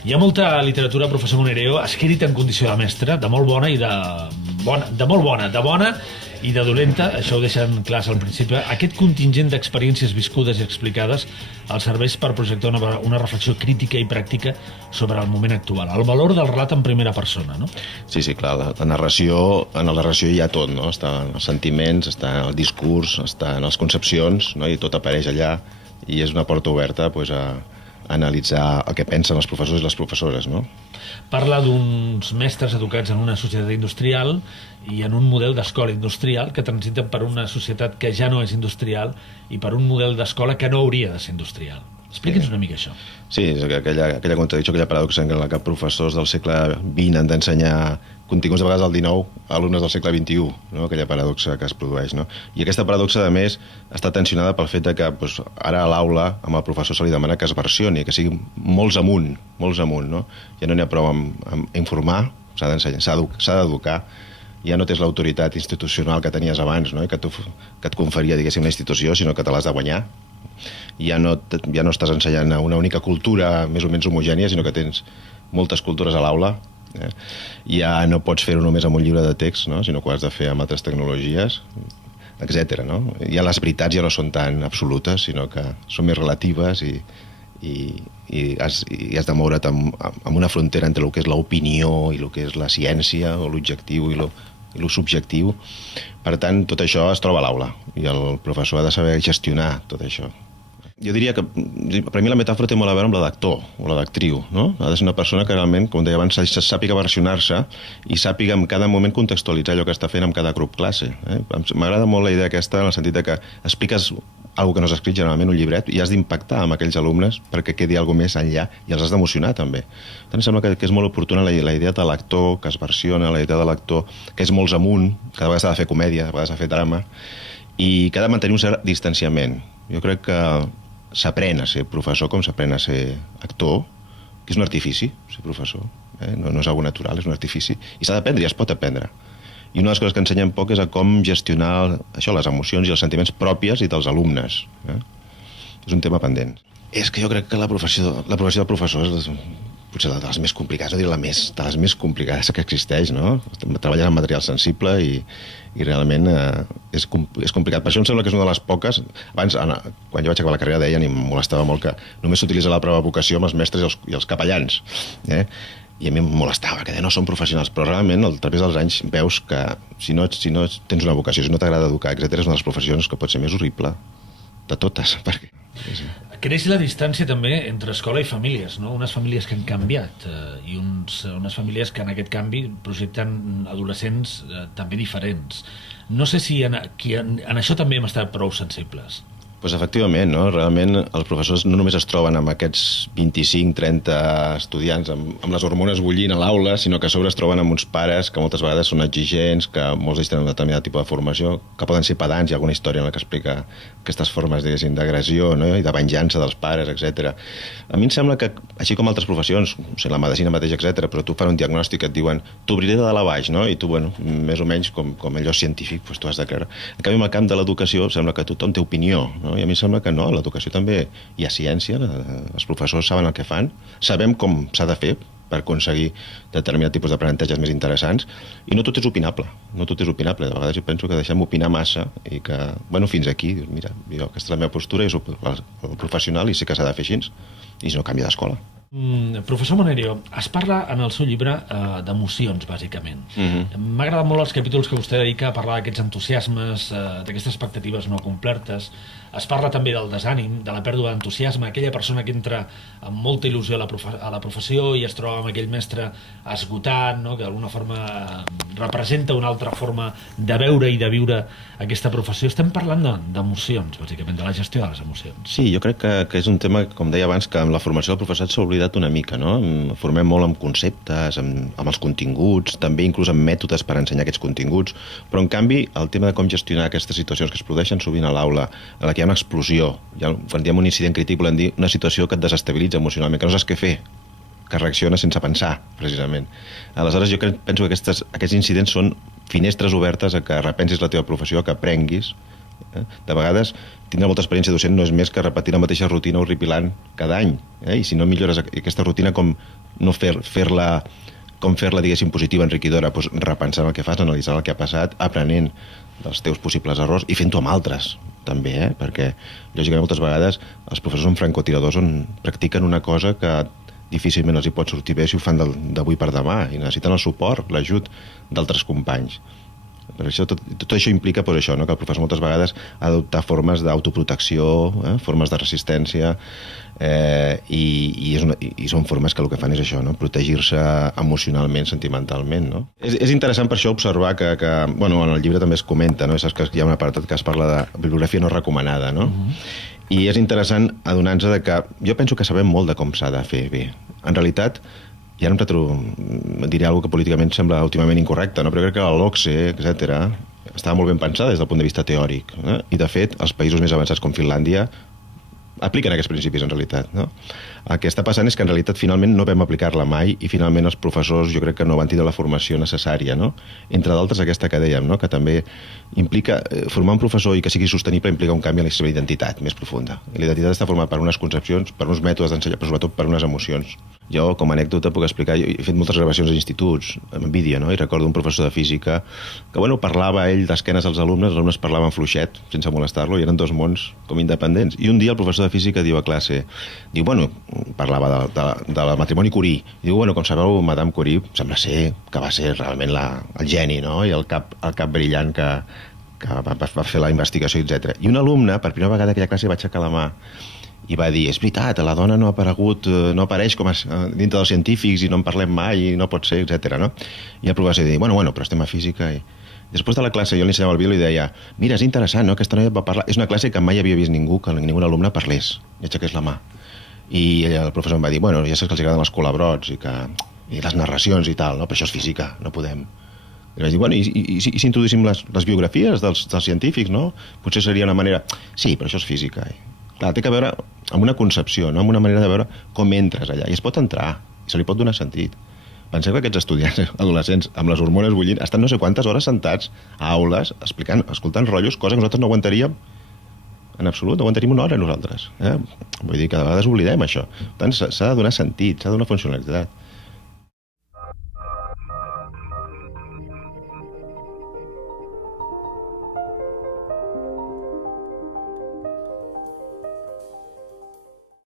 Hi ha molta literatura, professor Monereo, escrita en condició de mestre, de molt bona i de bona i de dolenta, això ho deixen clars al principi. Aquest contingent d'experiències viscudes i explicades els serveix per projectar una reflexió crítica i pràctica sobre el moment actual, el valor del relat en primera persona, no? Sí, clar, en la narració hi ha tot, no? Estan els sentiments, està el discurs, estan les concepcions, no? I tot apareix allà, i és una porta oberta pues, a analitzar el que pensen els professors i les professores, no? Parla d'uns mestres educats en una societat industrial i en un model d'escola industrial que transiten per una societat que ja no és industrial i per un model d'escola que no hauria de ser industrial. Expliqui'ns una mica això. Sí, és aquella contradicció, aquella paradoxa en la que professors del segle XX han d'ensenyar continguts de vegades del XIX a alumnes del segle XXI, no? Aquella paradoxa que es produeix. No? I aquesta paradoxa, a més, està tensionada pel fet que doncs, ara a l'aula amb el professor se li demana que es versioni, que sigui molts amunt, no? Ja no n'hi ha prou amb informar, s'ha d'ensenyar, s'ha d'educar, ja no tens l'autoritat institucional que tenies abans, no? I que et conferia, diguéssim, la institució, sinó que te l'has de guanyar. Ja no estàs ensenyant una única cultura més o menys homogènia, sinó que tens moltes cultures a l'aula. Ja no pots fer-ho només amb un llibre de text, no? Sinó que ho has de fer amb altres tecnologies, etc. No? Ja les veritats ja no són tan absolutes, sinó que són més relatives i has de moure't amb una frontera entre el que és l'opinió i el que és la ciència, o l'objectiu i el subjectiu. Per tant, tot això es troba a l'aula i el professor ha de saber gestionar tot això. Jo diria que, per mi la metàfora té molt a veure amb la d'actor o la d'actriu, no? Ha de ser una persona que realment, com deia abans, sàpiga versionar-se i sàpiga en cada moment contextualitzar allò que està fent en cada grup classe. M'agrada molt la idea aquesta en el sentit que expliques alguna que no s'ha escrit generalment un llibret i has d'impactar amb aquells alumnes perquè quedi alguna més enllà i els has d'emocionar també. Em sembla que és molt oportuna la idea de l'actor que es versiona, la idea de l'actor que és molts amunt, que a vegades ha de fer comèdia, a vegades ha de fer drama, i que ha de mantenir un cert distanciament. Jo crec que s'aprèn a ser professor com s'aprèn a ser actor, que és un artifici, ser professor. No és algo natural, és un artifici. I s'ha d'aprendre, i es pot aprendre. I una de les coses que ensenyen poc és a com gestionar això, les emocions i els sentiments pròpies i dels alumnes. És un tema pendent. És que jo crec que la professió del professor és potser de les més complicades, no diré de les més complicades que existeix, no? Treballar amb material sensible i realment és complicat. Per això em sembla que és una de les poques. Abans, quan jo vaig acabar la carrera, deien, i em molestava molt, que només s'utilitza la prova de vocació amb els mestres i els capellans. I a mi em molestava, que no són professionals, però realment al través dels anys veus que si no tens una vocació, si no t'agrada educar, etc., és una de les professions que pot ser més horrible de totes, perquè... Creix la distància també entre escola i famílies, no? Unes famílies que han canviat i unes famílies que en aquest canvi projecten adolescents també diferents. No sé si en això també hem estat prou sensibles. Doncs efectivament, no? Realment els professors no només es troben amb aquests 25-30 estudiants amb les hormones bullint a l'aula, sinó que a sobre es troben amb uns pares que moltes vegades són exigents, que molts d'ells tenen un determinat tipus de formació, que poden ser pedants, hi ha alguna història en la que explica aquestes formes, diguéssim, d'agressió, no? I de venjança dels pares, etc. A mi em sembla que, així com altres professions, no sé, la medicina mateix, etc., però tu fan un diagnòstic que et diuen t'obriré de dalt a baix, no? I tu, bueno, més o menys com allò científic, doncs tu has de creure. En canvi, en el camp de l'educació sembla que tothom té opinió, no? I a mi sembla que no, a l'educació també hi ha ciència, els professors saben el que fan, sabem com s'ha de fer per aconseguir determinat tipus d'aprenentatges més interessants, i no tot és opinable, de vegades jo penso que deixem opinar massa i que, bueno, fins aquí, mira, aquesta és la meva postura, jo soc el professional i sé que s'ha de fer així, i si no canvia d'escola. Professor Monereo, es parla en el seu llibre d'emocions, bàsicament. M'ha agradat molt els capítols que vostè dedica a parlar d'aquests entusiasmes, d'aquestes expectatives no complertes. Es parla també del desànim, de la pèrdua d'entusiasme, aquella persona que entra amb molta il·lusió a la professió i es troba amb aquell mestre esgotat, no? Que d'alguna forma representa una altra forma de veure i de viure aquesta professió. Estem parlant d'emocions, bàsicament, de la gestió de les emocions. Sí, jo crec que és un tema, com deia abans, que amb la formació del professorat s'ha oblidat una mica, no? Formem molt amb conceptes, amb els continguts, també inclús amb mètodes per ensenyar aquests continguts, però en canvi el tema de com gestionar aquestes situacions que es produeixen sovint a l'aula, en la que hi ha una explosió, quan diem un incident crític volem dir una situació que et desestabilitza emocionalment, que no saps què fer, que reacciona sense pensar, precisament. Aleshores jo penso que aquests incidents són finestres obertes a que repensis la teva professió, que aprenguis. De vegades, tindre molta experiència docent no és més que repetir la mateixa rutina horripilant cada any, i si no millores aquesta rutina, com no fer-la com fer-la, diguéssim, positiva, enriquidora, doncs repensant el que fas, analitzant el que ha passat, aprenent dels teus possibles errors i fent-ho amb altres, també, perquè, lògicament, moltes vegades els professors són francotiradors on practiquen una cosa que difícilment els hi pot sortir bé si ho fan d'avui per demà i necessiten el suport, l'ajut d'altres companys. Per això, tot això implica pues, això, no? Que el professor moltes vegades ha d'adoptar formes d'autoprotecció, formes de resistència, i són formes que el que fan és això, no? Protegir-se emocionalment, sentimentalment. No? És interessant per això observar que bueno, en el llibre també es comenta, no? Saps que hi ha un apartat que es parla de bibliografia no recomanada, no? I és interessant adonar-nos que jo penso que sabem molt de com s'ha de fer bé. En realitat, i ara diré alguna que políticament sembla últimament incorrecte, no? Però crec que l'OCSE, etc., estava molt ben pensada des del punt de vista teòric. I, de fet, els països més avançats com Finlàndia apliquen aquests principis, en realitat. No? El que està passant és que, en realitat, finalment no vam aplicar-la mai i, finalment, els professors jo crec que no van tindre la formació necessària. No? Entre d'altres, aquesta que dèiem, no? Que també implica formar un professor i que sigui sostenible implica un canvi en la seva identitat més profunda. I la identitat està formada per unes concepcions, per uns mètodes d'ensenyar, però sobretot per unes emocions. Jo, com a anècdota, puc explicar, jo he fet moltes gravacions a instituts, en vídeo, no? I recordo un professor de física que, bueno, parlava ell d'esquenes als alumnes, els alumnes parlaven fluixet, sense molestar-lo, i eren dos mons com independents. I un dia el professor de física diu a classe, diu, bueno, parlava del matrimoni Curie, diu, bueno, com sabeu, Madame Curie sembla ser que va ser realment el geni, no? I el cap brillant que va fer la investigació, etc. I un alumne, per primera vegada aquella classe, va aixecar la mà i va dir, és veritat, la dona no apareix com dintre dels científics i no en parlem mai i no pot ser, etc. No? I el professor va dir, bueno, però estem a física i... Després de la classe jo li ensenyava el vídeo i li deia, mira, és interessant, no? Aquesta noia va parlar... És una classe que mai havia vist ningú, que ningú alumne parlés i aixequés la mà. I el professor em va dir, bueno, ja saps que els agraden els colabrots i les narracions i tal, no? Però això és física, no podem... I vaig dir, bueno, i si introduïssim les biografies dels científics, no? Potser seria una manera... Sí, però això és física. Clar, té que veure amb una concepció, no? Amb una manera de veure com entres allà. I es pot entrar, i se li pot donar sentit. Penseu que aquests estudiants adolescents amb les hormones bullint estan no sé quantes hores sentats a aules escoltant rotllos, cosa que nosaltres no aguantaríem en absolut, no aguantaríem una hora nosaltres. Vull dir que de vegades oblidem això. Per tant, s'ha de donar sentit, s'ha de donar funcionalitat.